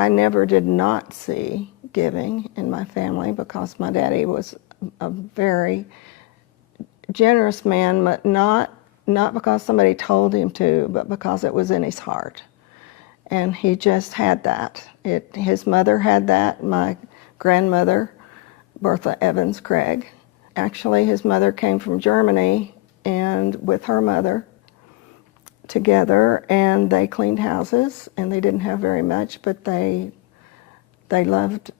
I never did not see giving in my family because my daddy was a very generous man, but not because somebody told him to, but because it was in his heart. And he just had that. His mother had that, my grandmother, Bertha Evans Craig. Actually, his mother came from Germany and with her mother together, and they cleaned houses, and they didn't have very much, but they loved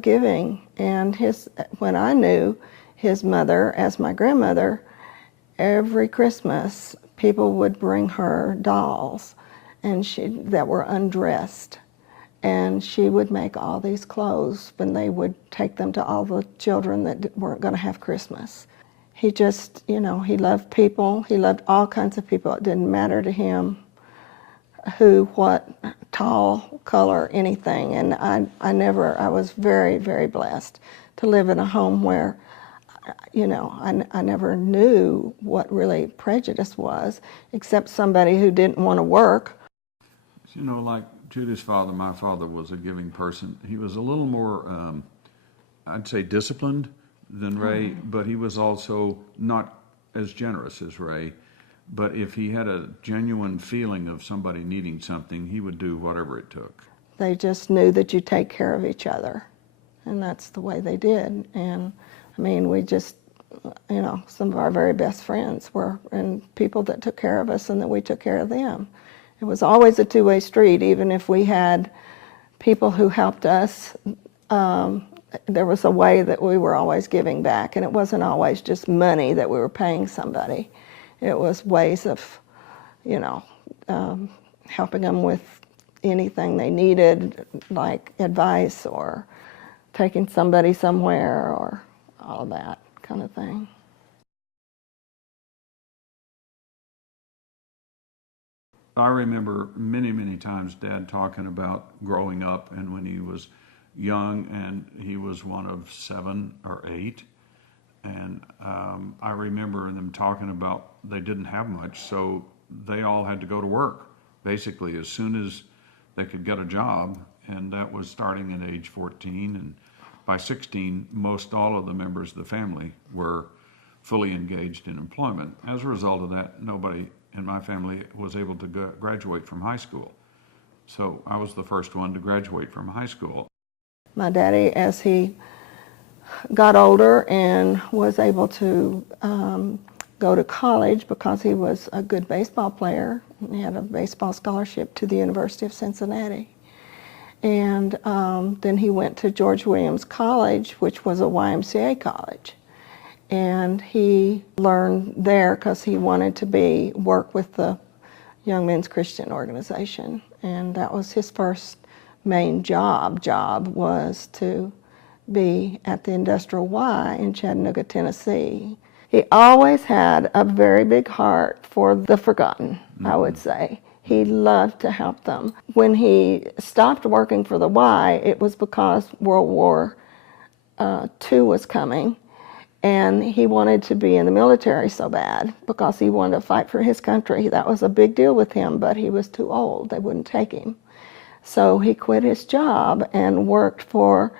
giving. And when I knew his mother as my grandmother, every Christmas people would bring her dolls and that were undressed, and she would make all these clothes when they would take them to all the children that weren't going to have Christmas. He just, he loved people. He loved all kinds of people. It didn't matter to him who, what, tall, color, anything. And I was very, very blessed to live in a home where, I never knew what really prejudice was, except somebody who didn't want to work. Like Judy's father, my father was a giving person. He was a little more, I'd say, disciplined than Ray, but he was also not as generous as Ray. But if he had a genuine feeling of somebody needing something, he would do whatever it took. They just knew that you take care of each other, and that's the way they did. And we just, some of our very best friends were people that took care of us and that we took care of them. It was always a two-way street. Even if we had people who helped us, there was a way that we were always giving back, and it wasn't always just money that we were paying somebody. It was ways of, helping them with anything they needed, like advice or taking somebody somewhere or all of that kind of thing. I remember many, many times Dad talking about growing up and when he was young, and he was one of 7 or 8. And I remember them talking about they didn't have much, so they all had to go to work, basically, as soon as they could get a job. And that was starting at age 14. And by 16, most all of the members of the family were fully engaged in employment. As a result of that, nobody in my family was able to graduate from high school. So I was the first one to graduate from high school. My daddy, as he got older and was able to go to college because he was a good baseball player, he had a baseball scholarship to the University of Cincinnati. And then he went to George Williams College, which was a YMCA college. And he learned there because he wanted to work with the Young Men's Christian Organization. And that was his first main job was to be at the Industrial Y in Chattanooga, Tennessee. He always had a very big heart for the forgotten, I would say. He loved to help them. When he stopped working for the Y, it was because World War II was coming, and he wanted to be in the military so bad because he wanted to fight for his country. That was a big deal with him, but he was too old. They wouldn't take him. So he quit his job and worked for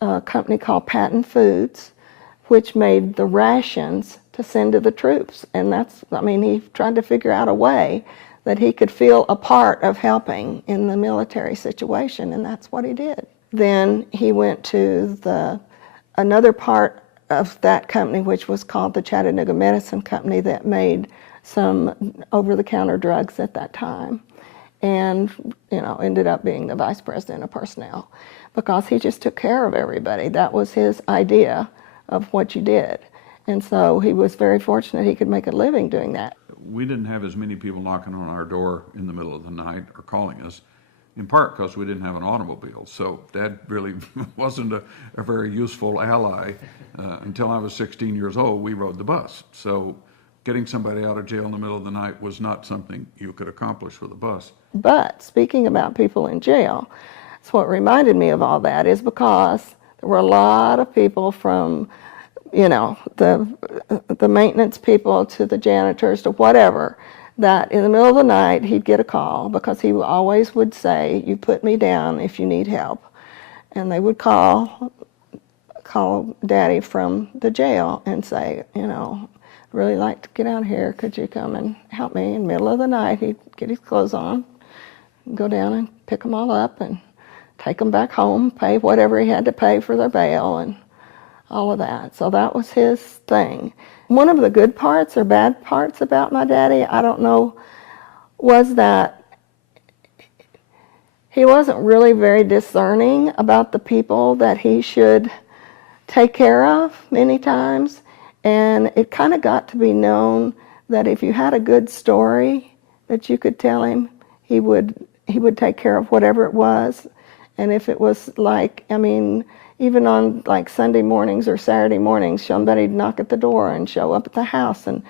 a company called Patton Foods, which made the rations to send to the troops. And he tried to figure out a way that he could feel a part of helping in the military situation, and that's what he did. Then he went to another part of that company, which was called the Chattanooga Medicine Company, that made some over-the-counter drugs at that time, and ended up being the vice president of personnel because he just took care of everybody. That was his idea of what you did. And so he was very fortunate he could make a living doing that. We didn't have as many people knocking on our door in the middle of the night or calling us, in part because we didn't have an automobile. So Dad really wasn't a very useful ally. Until I was 16 years old, we rode the bus. So getting somebody out of jail in the middle of the night was not something you could accomplish with a bus. But speaking about people in jail, so what reminded me of all that is because there were a lot of people from the maintenance people to the janitors to whatever that in the middle of the night he'd get a call, because he always would say, "You put me down if you need help." And they would call Daddy from the jail and say, "I'd really like to get out of here. Could you come and help me?" In the middle of the night, he'd get his clothes on, go down and pick them all up and take them back home, pay whatever he had to pay for their bail and all of that. So that was his thing. One of the good parts or bad parts about my daddy, I don't know, was that he wasn't really very discerning about the people that he should take care of many times. And it kind of got to be known that if you had a good story that you could tell him, he would take care of whatever it was. And if it was like, even on like Sunday mornings or Saturday mornings, somebody'd knock at the door and show up at the house, and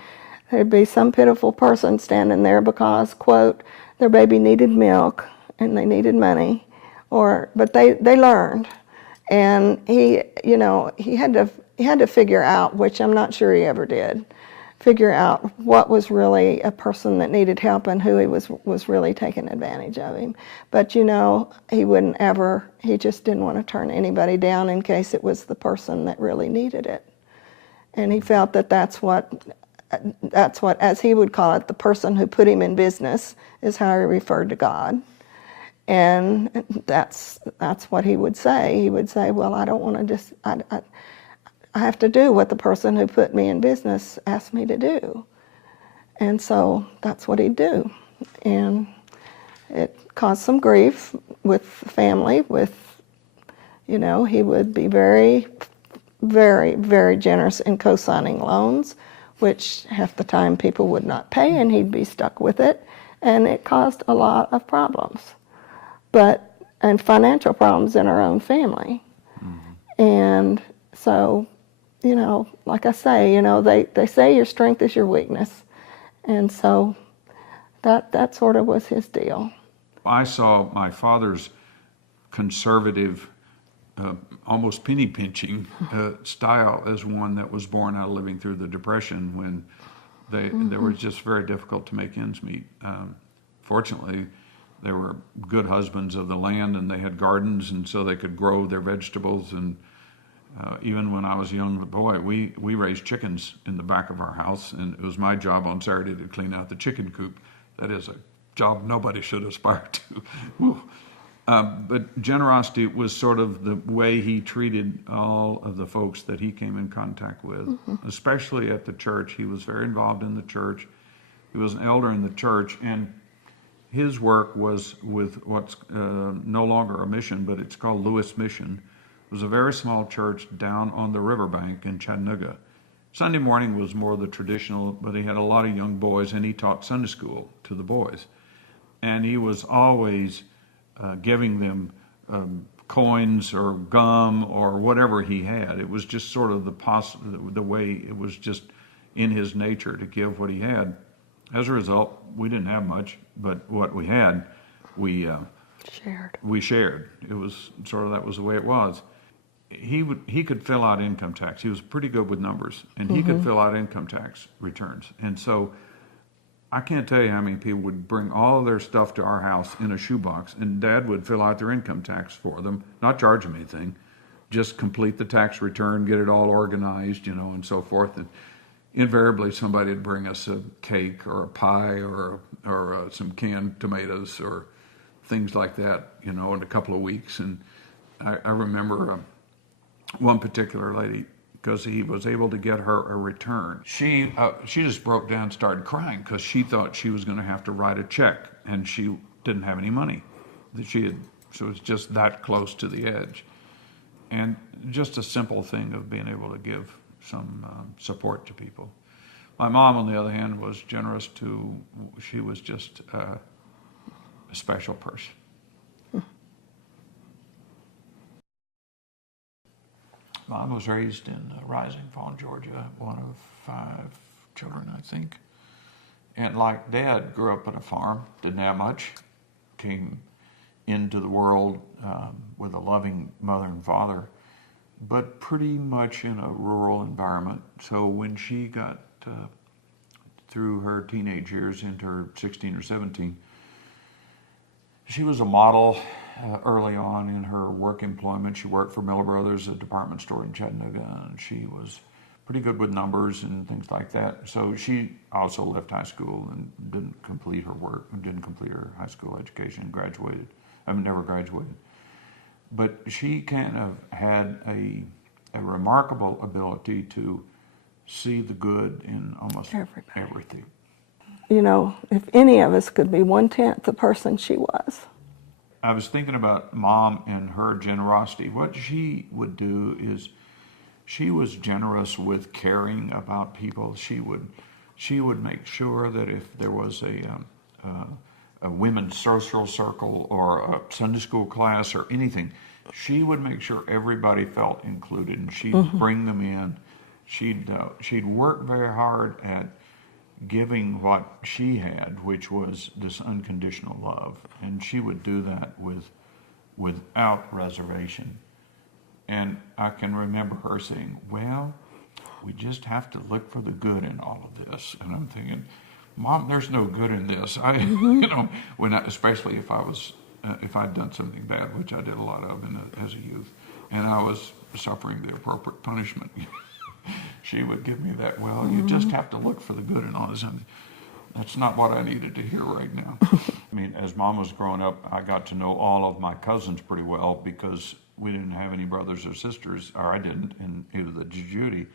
there'd be some pitiful person standing there because, quote, their baby needed milk and they needed money, but they learned. And he had to figure out, which I'm not sure he ever did, figure out what was really a person that needed help and who he was really taking advantage of him. But he wouldn't ever, he just didn't want to turn anybody down in case it was the person that really needed it. And he felt that that's what, as he would call it, the person who put him in business is how he referred to God. And that's what he would say. He would say, "Well, I don't want to I have to do what the person who put me in business asked me to do." And so that's what he'd do. And it caused some grief with the family. He would be very, very, very generous in co-signing loans, which half the time people would not pay, and he'd be stuck with it. And it caused a lot of problems, and financial problems in our own family. Mm-hmm. And so, like I say, they say your strength is your weakness. And so that sort of was his deal. I saw my father's conservative, almost penny pinching style as one that was born out of living through the Depression, when they were just very difficult to make ends meet. Fortunately, they were good husbands of the land, and they had gardens, and so they could grow their vegetables. And even when I was a young boy, we raised chickens in the back of our house, and it was my job on Saturday to clean out the chicken coop. That is a job nobody should aspire to. But generosity was sort of the way he treated all of the folks that he came in contact with, mm-hmm. especially at the church. He was very involved in the church. He was an elder in the church, and his work was with what's no longer a mission, but it's called Lewis Mission. It was a very small church down on the riverbank in Chattanooga. Sunday morning was more the traditional, but he had a lot of young boys, and he taught Sunday school to the boys. And he was always giving them coins or gum or whatever he had. It was just sort of the way it was just in his nature to give what he had. As a result, we didn't have much, but what we had, we shared. It was sort of, that was the way it was. He could fill out income tax. He was pretty good with numbers, and he could fill out income tax returns. And so I can't tell you how many people would bring all of their stuff to our house in a shoebox, and Dad would fill out their income tax for them, not charge them anything, just complete the tax return, get it all organized, and so forth. And invariably somebody would bring us a cake or a pie or some canned tomatoes or things like that, in a couple of weeks. And I remember one particular lady, because he was able to get her a return. She just broke down and started crying because she thought she was going to have to write a check, and she didn't have any money. So it was just that close to the edge. And just a simple thing of being able to give some support to people. My mom, on the other hand, was generous too. She was just a special person. I was raised in Rising, Fawn, Georgia, one of 5 children, I think. And like Dad, grew up on a farm, didn't have much, came into the world with a loving mother and father, but pretty much in a rural environment. So when she got through her teenage years into her 16 or 17. She was a model early on in her work employment. She worked for Miller Brothers, a department store in Chattanooga, and she was pretty good with numbers and things like that. So she also left high school and didn't complete her work, didn't complete her high school education, graduated. Never graduated. But she kind of had a remarkable ability to see the good in almost everything. You know, if any of us could be 1/10 the person she was. I was thinking about Mom and her generosity. What she would do is she was generous with caring about people. She would make sure that if there was a women's social circle or a Sunday school class or anything, she would make sure everybody felt included, and she'd bring them in. She'd work very hard at giving what she had, which was this unconditional love, and she would do that without reservation. And I can remember her saying, "Well, we just have to look for the good in all of this." And I'm thinking, "Mom, there's no good in this." Especially if I'd done something bad, which I did a lot of as a youth, and I was suffering the appropriate punishment. She would give me that, "Well, you just have to look for the good in all this." And that's not what I needed to hear right now. I mean, as Mom was growing up, I got to know all of my cousins pretty well because we didn't have any brothers or sisters, or I didn't, and either the Judy.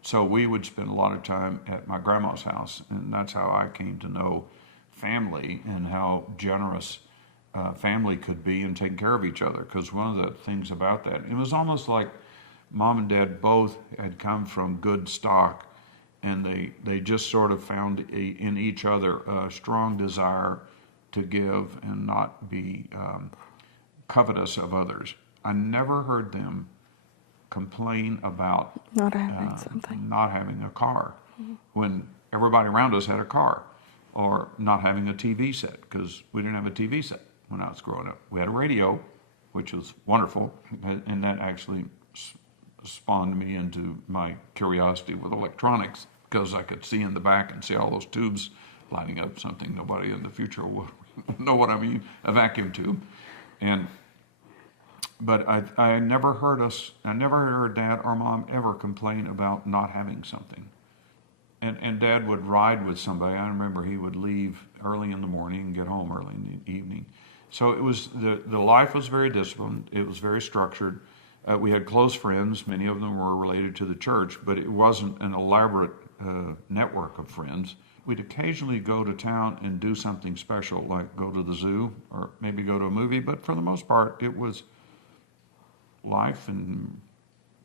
So we would spend a lot of time at my grandma's house, and that's how I came to know family and how generous family could be in taking care of each other. Because one of the things about that, it was almost like Mom and Dad both had come from good stock, and they just sort of found in each other a strong desire to give and not be covetous of others. I never heard them complain about Not having something. not having a car when everybody around us had a car, or not having a TV set, because we didn't have a TV set when I was growing up. We had a radio, which was wonderful, and that actually spawned me into my curiosity with electronics, because I could see in the back and see all those tubes lining up, something nobody in the future will know what I mean, a vacuum tube. But I never heard Dad or Mom ever complain about not having something. And Dad would ride with somebody. I remember he would leave early in the morning and get home early in the evening. So it was the life was very disciplined. It was very structured. We had close friends. Many of them were related to the church, but it wasn't an elaborate network of friends. We'd occasionally go to town and do something special, like go to the zoo or maybe go to a movie, but for the most part, it was life and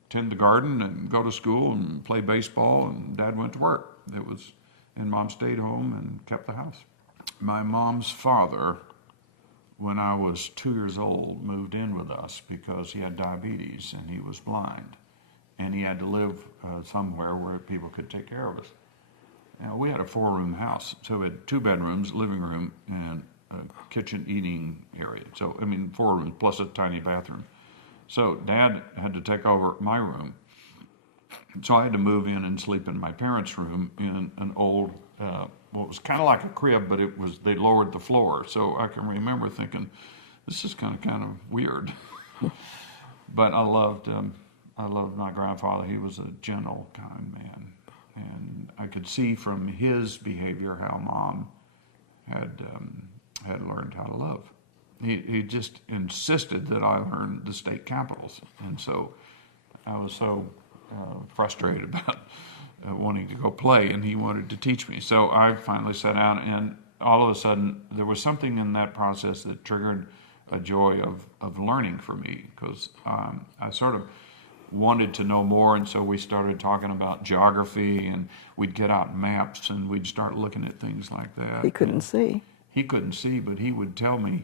tend the garden and go to school and play baseball, and Dad went to work. And Mom stayed home and kept the house. My mom's father, when I was 2 years old, moved in with us because he had diabetes and he was blind, and he had to live somewhere where people could take care of us. Now, we had a 4-room house, so we had 2 bedrooms, living room, and a kitchen eating area. So, 4 rooms plus a tiny bathroom. So Dad had to take over my room. So I had to move in and sleep in my parents' room in an old, it was kind of like a crib, but they lowered the floor. So I can remember thinking, this is kind of weird. But I loved my grandfather. He was a gentle, kind man. And I could see from his behavior how Mom had learned how to love. He just insisted that I learn the state capitals. And so I was so frustrated about wanting to go play, and he wanted to teach me. So I finally sat down, and all of a sudden there was something in that process that triggered a joy of learning for me, because I sort of wanted to know more, and so we started talking about geography, and we'd get out maps and we'd start looking at things like that. He couldn't see. He couldn't see, but he would tell me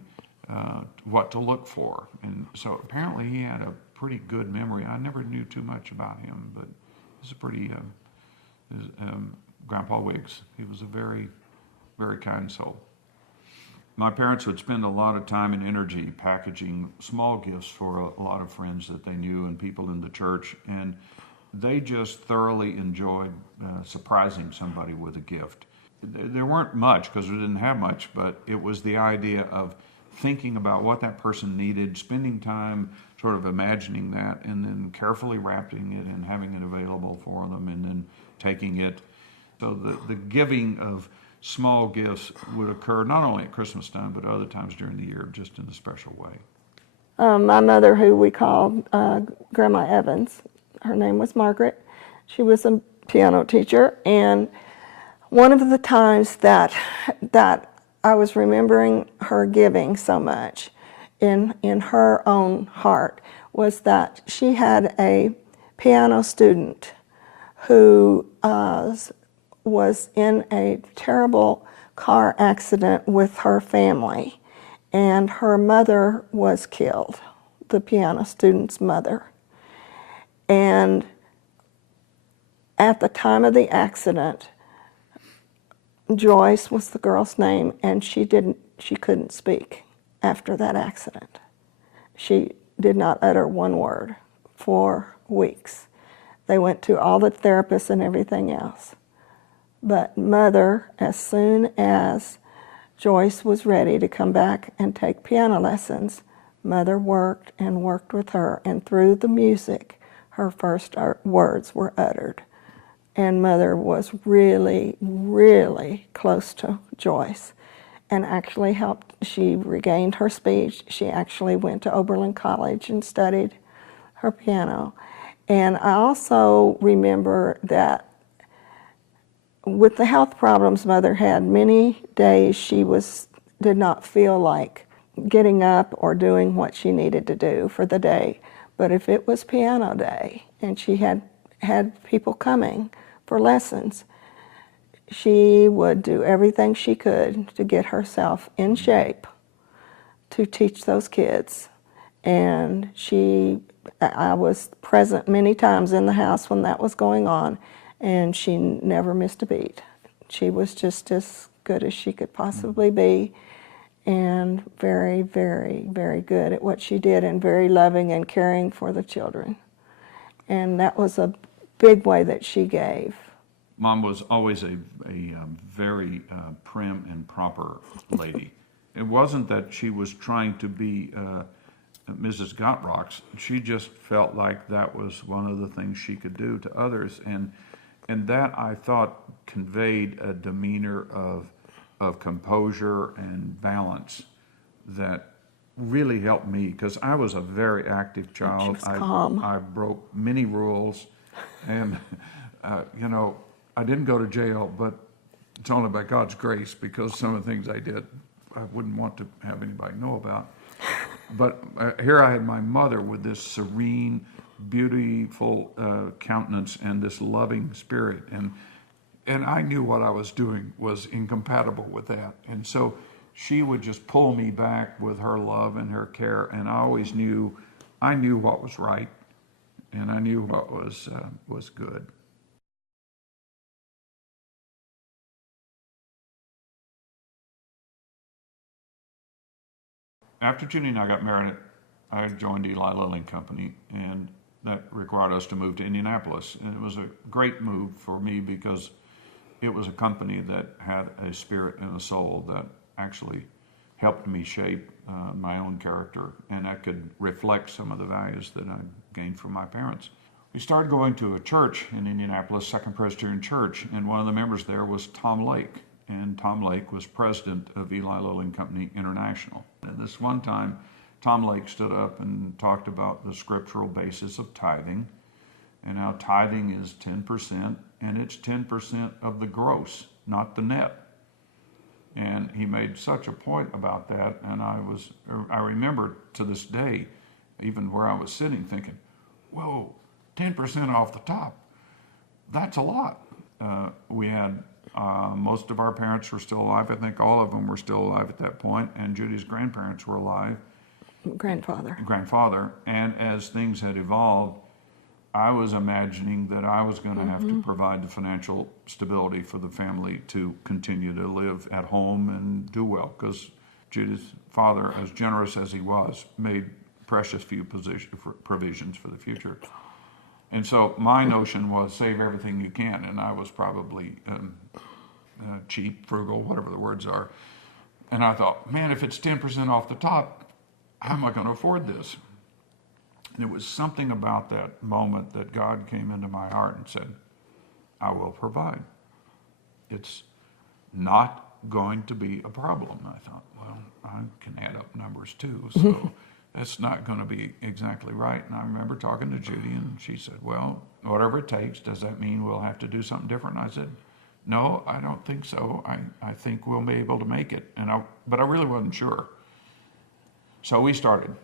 what to look for. And so apparently he had a pretty good memory. I never knew too much about him, but he's a pretty, Grandpa Wiggs, he was a very, very kind soul. My parents would spend a lot of time and energy packaging small gifts for a lot of friends that they knew and people in the church, and they just thoroughly enjoyed surprising somebody with a gift. there weren't much because we didn't have much, but it was the idea of thinking about what that person needed, spending time sort of imagining that, and then carefully wrapping it and having it available for them, and then taking it. So the giving of small gifts would occur not only at Christmas time, but other times during the year, just in a special way. My mother, who we called Grandma Evans, her name was Margaret. She was a piano teacher, and one of the times that I was remembering her giving so much in her own heart was that she had a piano student who was in a terrible car accident with her family, and her mother was killed, the piano student's mother. And at the time of the accident, Joyce was the girl's name, and she couldn't speak after that accident. She did not utter one word for weeks. They went to all the therapists and everything else. But Mother, as soon as Joyce was ready to come back and take piano lessons, Mother worked and worked with her, and through the music, her first words were uttered. And Mother was really, really close to Joyce and actually helped. She regained her speech. She actually went to Oberlin College and studied her piano. And I also remember that with the health problems Mother had, many days she did not feel like getting up or doing what she needed to do for the day. But if it was piano day and she had people coming for lessons, she would do everything she could to get herself in shape to teach those kids. And I was present many times in the house when that was going on, and she never missed a beat. She was just as good as she could possibly be, and very, very, very good at what she did, and very loving and caring for the children. And that was a big way that she gave. Mom was always a very prim and proper lady. It wasn't that she was trying to be Mrs. Gotrocks. She just felt like that was one of the things she could do to others, and that, I thought, conveyed a demeanor of composure and balance that really helped me, because I was a very active child. She was calm. I broke many rules, and I didn't go to jail, but it's only by God's grace, because some of the things I did I wouldn't want to have anybody know about. But here I had my mother with this serene, beautiful countenance and this loving spirit, and I knew what I was doing was incompatible with that. And so she would just pull me back with her love and her care, and I always knew what was right, and I knew what was good. After Judy and I got married, I joined Eli Lilly Company, and that required us to move to Indianapolis. And it was a great move for me because it was a company that had a spirit and a soul that actually helped me shape my own character, and I could reflect some of the values that I gained from my parents. We started going to a church in Indianapolis, Second Presbyterian Church, and one of the members there was Tom Lake. And Tom Lake was president of Eli Lilly Company International. And this one time, Tom Lake stood up and talked about the scriptural basis of tithing, and how tithing is 10%, and it's 10% of the gross, not the net. And he made such a point about that, and I remember to this day, even where I was sitting, thinking, whoa, 10% off the top, that's a lot. We had most of our parents were still alive. I think all of them were still alive at that point, and Judy's grandparents were alive. Grandfather. And as things had evolved, I was imagining that I was going to have to provide the financial stability for the family to continue to live at home and do well, because Judy's father, as generous as he was, made precious few provisions for the future. And so my notion was save everything you can, and I was probably cheap, frugal, whatever the words are. And I thought, man, if it's 10% off the top, how am I going to afford this? And it was something about that moment that God came into my heart and said, I will provide. It's not going to be a problem. I thought, well, I can add up numbers too, so that's not going to be exactly right. And I remember talking to Judy, and she said, well, whatever it takes, does that mean we'll have to do something different? And I said, no, I don't think so. I think we'll be able to make it. But I really wasn't sure. So we started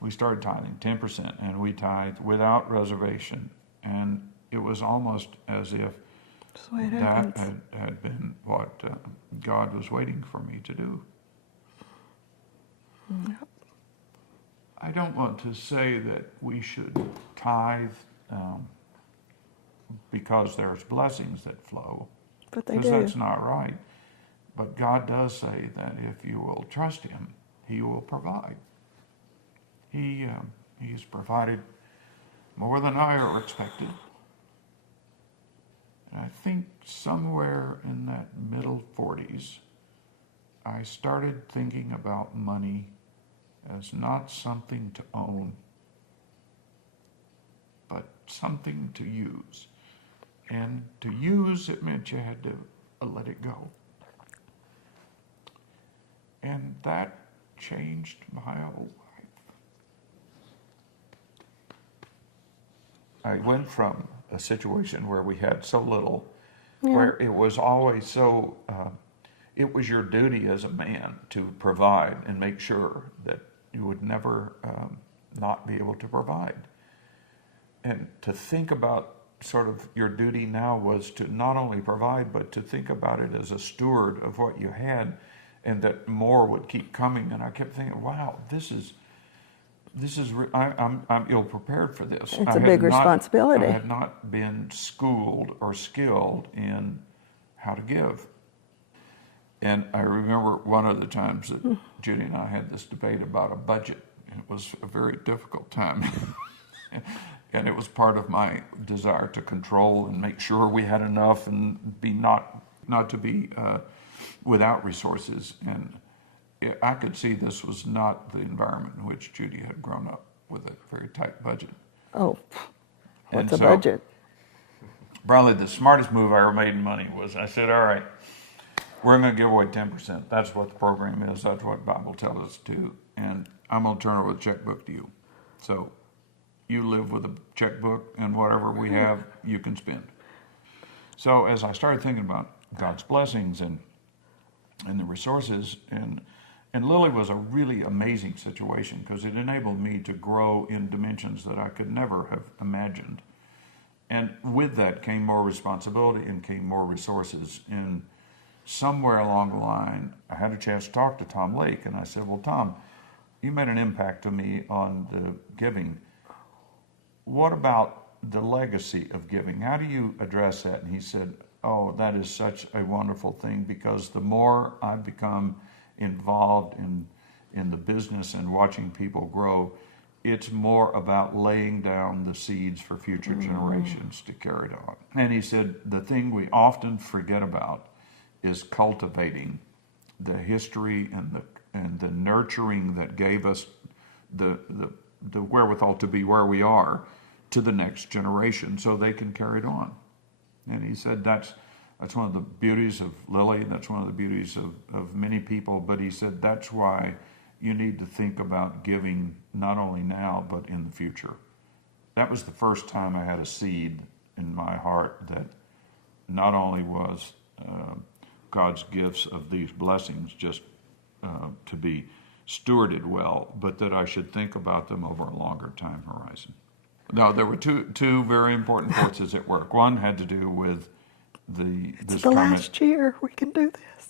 tithing 10%, and we tithed without reservation. And it was almost as if that had been what God was waiting for me to do. Yep. I don't want to say that we should tithe because there's blessings that flow, But they because do. that's not right. But God does say that if you will trust Him, He will provide. He's provided more than I ever expected. And I think somewhere in that middle 40s, I started thinking about money as not something to own, but something to use. And to use, it meant you had to let it go. And that changed my whole life. I went from a situation where we had so little, where it was always so, it was your duty as a man to provide and make sure that you would never not be able to provide. And to think about sort of your duty now was to not only provide, but to think about it as a steward of what you had, and that more would keep coming. And I kept thinking, wow, I'm ill prepared for this. It's a big responsibility. I had not been schooled or skilled in how to give. And I remember one of the times that Judy and I had this debate about a budget. It was a very difficult time. And it was part of my desire to control and make sure we had enough and be not to be without resources. And I could see this was not the environment in which Judy had grown up, with a very tight budget. Oh, what's And a so, budget? Probably the smartest move I ever made in money was I said, all right, we're going to give away 10%. That's what the program is. That's what the Bible tells us to do. And I'm going to turn over the checkbook to you. So you live with a checkbook, and whatever we have, you can spend. So as I started thinking about God's blessings and the resources, and Lily was a really amazing situation because it enabled me to grow in dimensions that I could never have imagined. And with that came more responsibility and came more resources. And somewhere along the line, I had a chance to talk to Tom Lake, and I said, well, Tom, you made an impact to me on the giving. What about the legacy of giving? How do you address that? And he said, oh, that is such a wonderful thing, because the more I've become involved in the business and watching people grow, it's more about laying down the seeds for future generations to carry it on. And he said, the thing we often forget about is cultivating the history and the nurturing that gave us the wherewithal to be where we are to the next generation, so they can carry it on. And he said that's one of the beauties of Lily, that's one of the beauties of many people, but he said that's why you need to think about giving not only now, but in the future. That was the first time I had a seed in my heart that not only was God's gifts of these blessings just to be stewarded well, but that I should think about them over a longer time horizon. Now, there were two very important forces at work. One had to do with this the comment last year we can do this.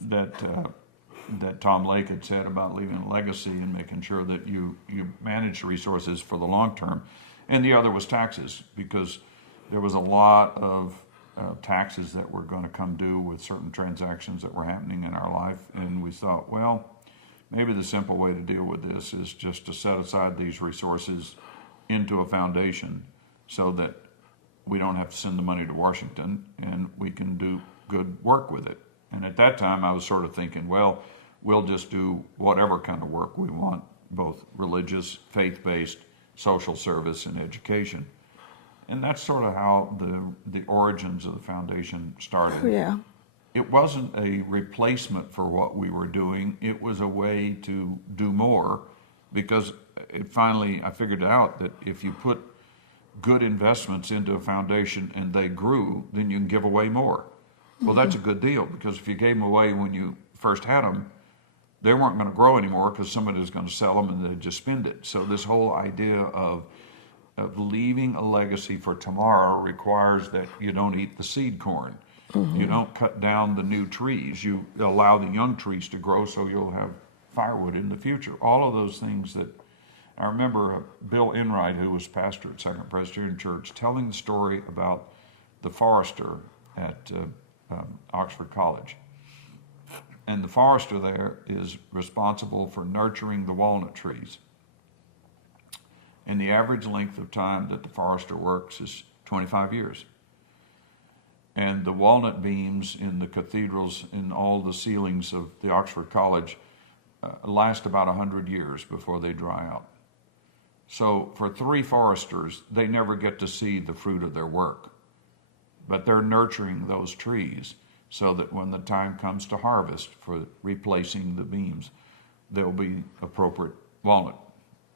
that Tom Lake had said about leaving a legacy and making sure that you manage resources for the long term. And the other was taxes, because there was a lot of taxes that were going to come due with certain transactions that were happening in our life. And we thought, well, maybe the simple way to deal with this is just to set aside these resources into a foundation so that we don't have to send the money to Washington and we can do good work with it. And at that time, I was sort of thinking, well, we'll just do whatever kind of work we want, both religious, faith-based, social service, and education. And that's sort of how the origins of the foundation started. Yeah. It wasn't a replacement for what we were doing. It was a way to do more, because I figured out that if you put good investments into a foundation and they grew, then you can give away more. Well, that's a good deal, because if you gave them away when you first had them, they weren't going to grow anymore because somebody was going to sell them and they'd just spend it. So this whole idea of leaving a legacy for tomorrow requires that you don't eat the seed corn. You don't cut down the new trees. You allow the young trees to grow so you'll have firewood in the future. All of those things that I remember Bill Enright, who was pastor at Second Presbyterian Church, telling the story about the forester at Oxford College. And the forester there is responsible for nurturing the walnut trees. And the average length of time that the forester works is 25 years. And the walnut beams in the cathedrals, in all the ceilings of the Oxford College, last about 100 years before they dry out. So for 3 foresters, they never get to see the fruit of their work. But they're nurturing those trees so that when the time comes to harvest for replacing the beams, there'll be appropriate walnut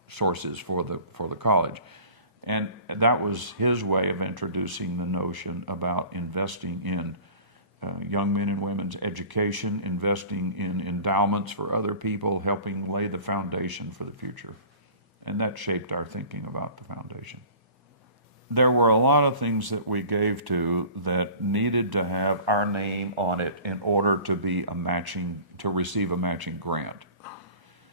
sources for the college. And that was his way of introducing the notion about investing in young men and women's education, investing in endowments for other people, helping lay the foundation for the future. And that shaped our thinking about the foundation. There were a lot of things that we gave to that needed to have our name on it in order to receive a matching grant.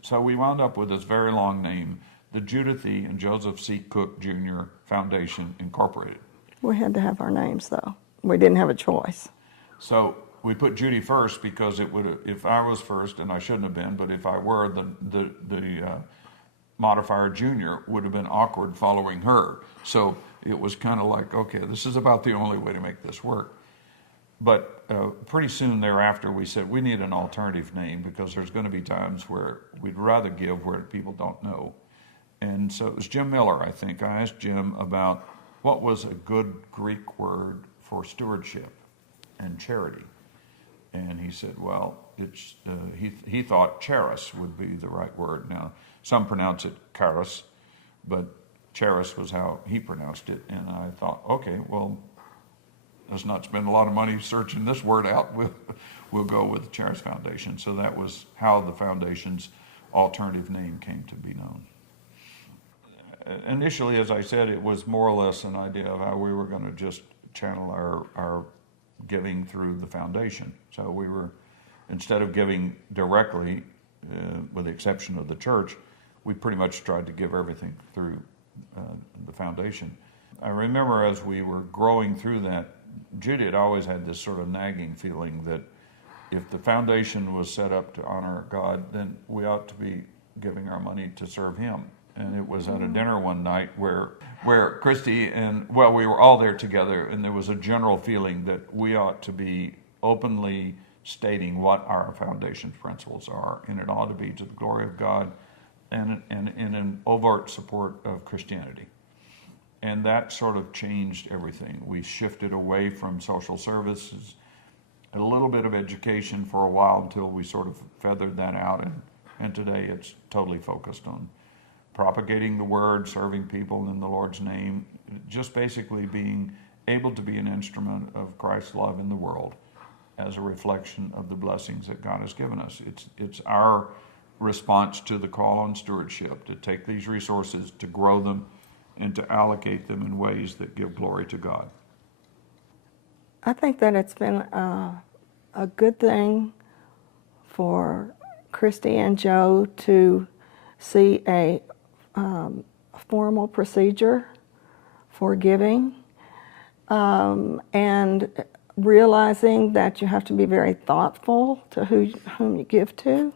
So we wound up with this very long name, the Judith E. and Joseph C. Cook Jr. Foundation, Incorporated. We had to have our names, though. We didn't have a choice. So we put Judy first because it would, if I was first, and I shouldn't have been, but if I were, the modifier junior would have been awkward following her. So it was kind of like, okay, this is about the only way to make this work. But pretty soon thereafter, we said we need an alternative name because there's going to be times where we'd rather give where people don't know. And so it was Jim Miller, I think. I asked Jim about what was a good Greek word for stewardship and charity. And he said, well, it's he thought Charis would be the right word. Now, some pronounce it Charis, but Charis was how he pronounced it. And I thought, okay, well, let's not spend a lot of money searching this word out. We'll go with the Charis Foundation. So that was how the foundation's alternative name came to be known. Initially, as I said, it was more or less an idea of how we were going to just channel our giving through the foundation. So we were, instead of giving directly, with the exception of the church, we pretty much tried to give everything through the foundation. I remember as we were growing through that, Judy had always had this sort of nagging feeling that if the foundation was set up to honor God, then we ought to be giving our money to serve Him. And it was at a dinner one night where Christy we were all there together, and there was a general feeling that we ought to be openly stating what our foundation's principles are, and it ought to be to the glory of God and in an overt support of Christianity. And that sort of changed everything. We shifted away from social services, a little bit of education for a while until we sort of feathered that out, and today it's totally focused on propagating the word, serving people in the Lord's name, just basically being able to be an instrument of Christ's love in the world as a reflection of the blessings that God has given us. It's our response to the call on stewardship, to take these resources, to grow them, and to allocate them in ways that give glory to God. I think that it's been a good thing for Christy and Joe to see a formal procedure for giving, and realizing that you have to be very thoughtful to whom you give to,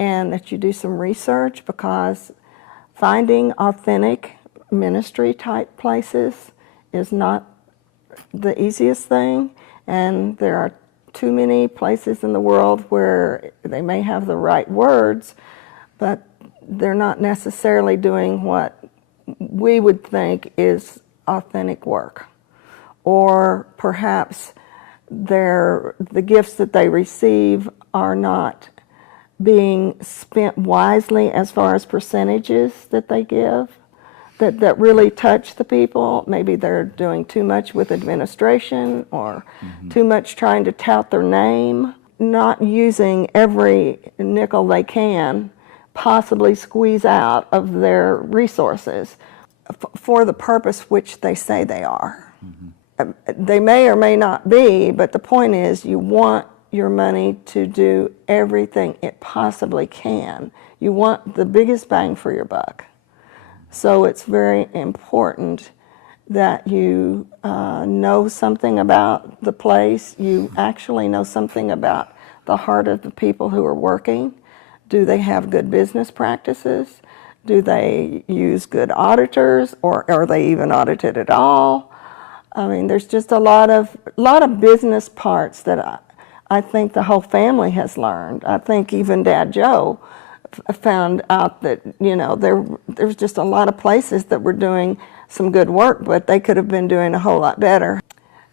and that you do some research, because finding authentic ministry type places is not the easiest thing, and there are too many places in the world where they may have the right words, but they're not necessarily doing what we would think is authentic work. Or perhaps the gifts that they receive are not being spent wisely as far as percentages that they give that really touch the people. Maybe they're doing too much with administration or too much trying to tout their name, not using every nickel they can possibly squeeze out of their resources for the purpose which they say they are. They may or may not be, but the point is you want your money to do everything it possibly can. You want the biggest bang for your buck. So it's very important that you know something about the place. You actually know something about the heart of the people who are working. Do they have good business practices? Do they use good auditors, or are they even audited at all? I mean, there's just a lot of business parts that I think the whole family has learned. I think even Dad Joe found out that, you know, there's just a lot of places that were doing some good work, but they could have been doing a whole lot better.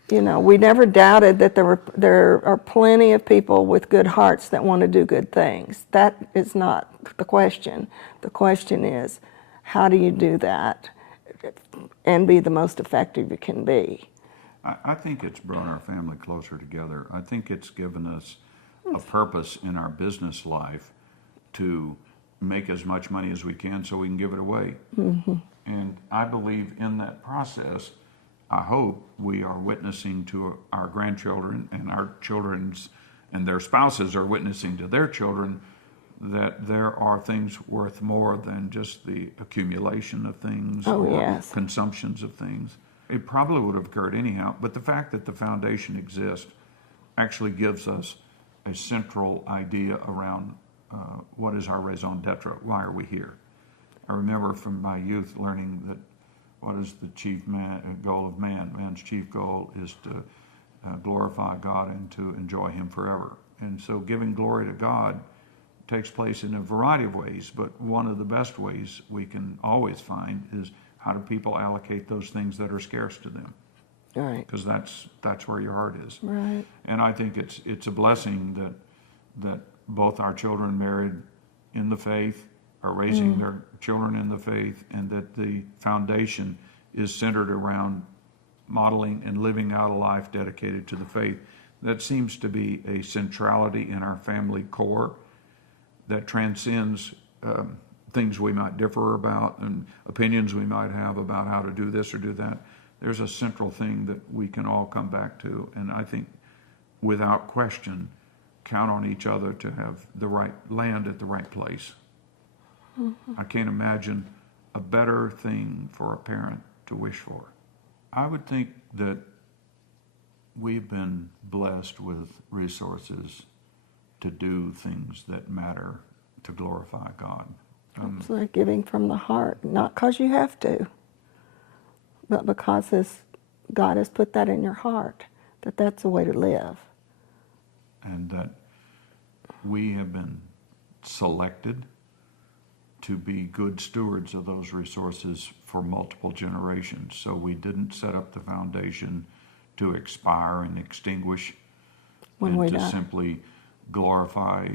You know, we never doubted that there are plenty of people with good hearts that want to do good things. That is not the question. The question is, how do you do that and be the most effective you can be? I think it's brought our family closer together. I think it's given us a purpose in our business life to make as much money as we can so we can give it away. And I believe in that process, I hope we are witnessing to our grandchildren, and our children's and their spouses are witnessing to their children, that there are things worth more than just the accumulation of things or consumptions of things. It probably would have occurred anyhow, but the fact that the foundation exists actually gives us a central idea around what is our raison d'etre, why are we here? I remember from my youth learning that what is the chief goal of man? Man's chief goal is to glorify God and to enjoy Him forever. And so giving glory to God takes place in a variety of ways, but one of the best ways we can always find is how do people allocate those things that are scarce to them? Right. Because that's where your heart is. Right. And I think it's a blessing that both our children married in the faith are raising their children in the faith, and that the foundation is centered around modeling and living out a life dedicated to the faith. That seems to be a centrality in our family core that transcends things we might differ about and opinions we might have about how to do this or do that. There's a central thing that we can all come back to, and I think without question count on each other to have the right land at the right place. I can't imagine a better thing for a parent to wish for. I would think that we've been blessed with resources to do things that matter to glorify God. It's like giving from the heart, not because you have to, but because God has put that in your heart, that's a way to live. And that we have been selected to be good stewards of those resources for multiple generations. So we didn't set up the foundation to expire and extinguish and to simply glorify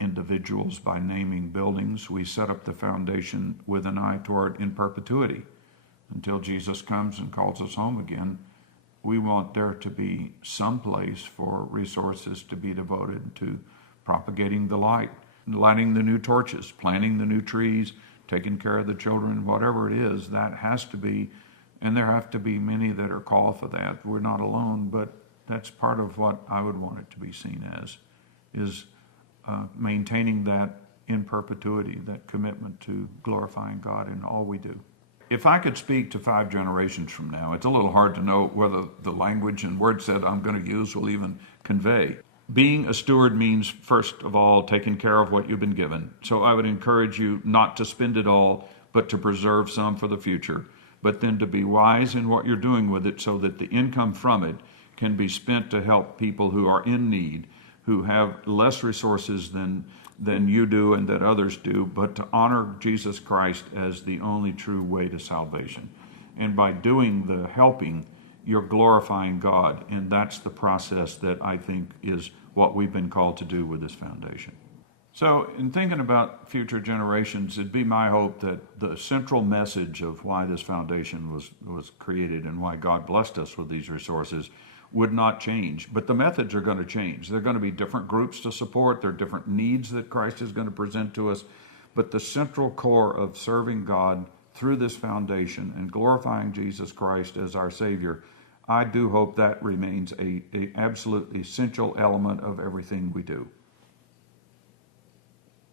individuals by naming buildings. We set up the foundation with an eye toward in perpetuity. Until Jesus comes and calls us home again, we want there to be some place for resources to be devoted to propagating the light, lighting the new torches, planting the new trees, taking care of the children, whatever it is. That has to be, and there have to be many that are called for that. We're not alone, but that's part of what I would want it to be seen as, is maintaining that in perpetuity, that commitment to glorifying God in all we do. If I could speak to 5 generations from now, it's a little hard to know whether the language and word set I'm going to use will even convey. Being a steward means, first of all, taking care of what you've been given. So I would encourage you not to spend it all, but to preserve some for the future, but then to be wise in what you're doing with it so that the income from it can be spent to help people who are in need, who have less resources than you do and that others do, but to honor Jesus Christ as the only true way to salvation. And by doing the helping, you're glorifying God, and that's the process that I think is what we've been called to do with this foundation. So in thinking about future generations, it'd be my hope that the central message of why this foundation was created and why God blessed us with these resources would not change. But the methods are going to change. There are going to be different groups to support. There are different needs that Christ is going to present to us. But the central core of serving God through this foundation and glorifying Jesus Christ as our Savior, I do hope that remains a absolute essential element of everything we do.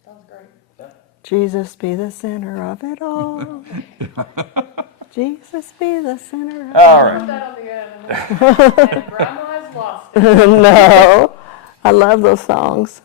Sounds great. Yeah. Jesus be the center of it all. Jesus be the center of All it right. all. Put that on the end. And Grandma has lost it. No, I love those songs.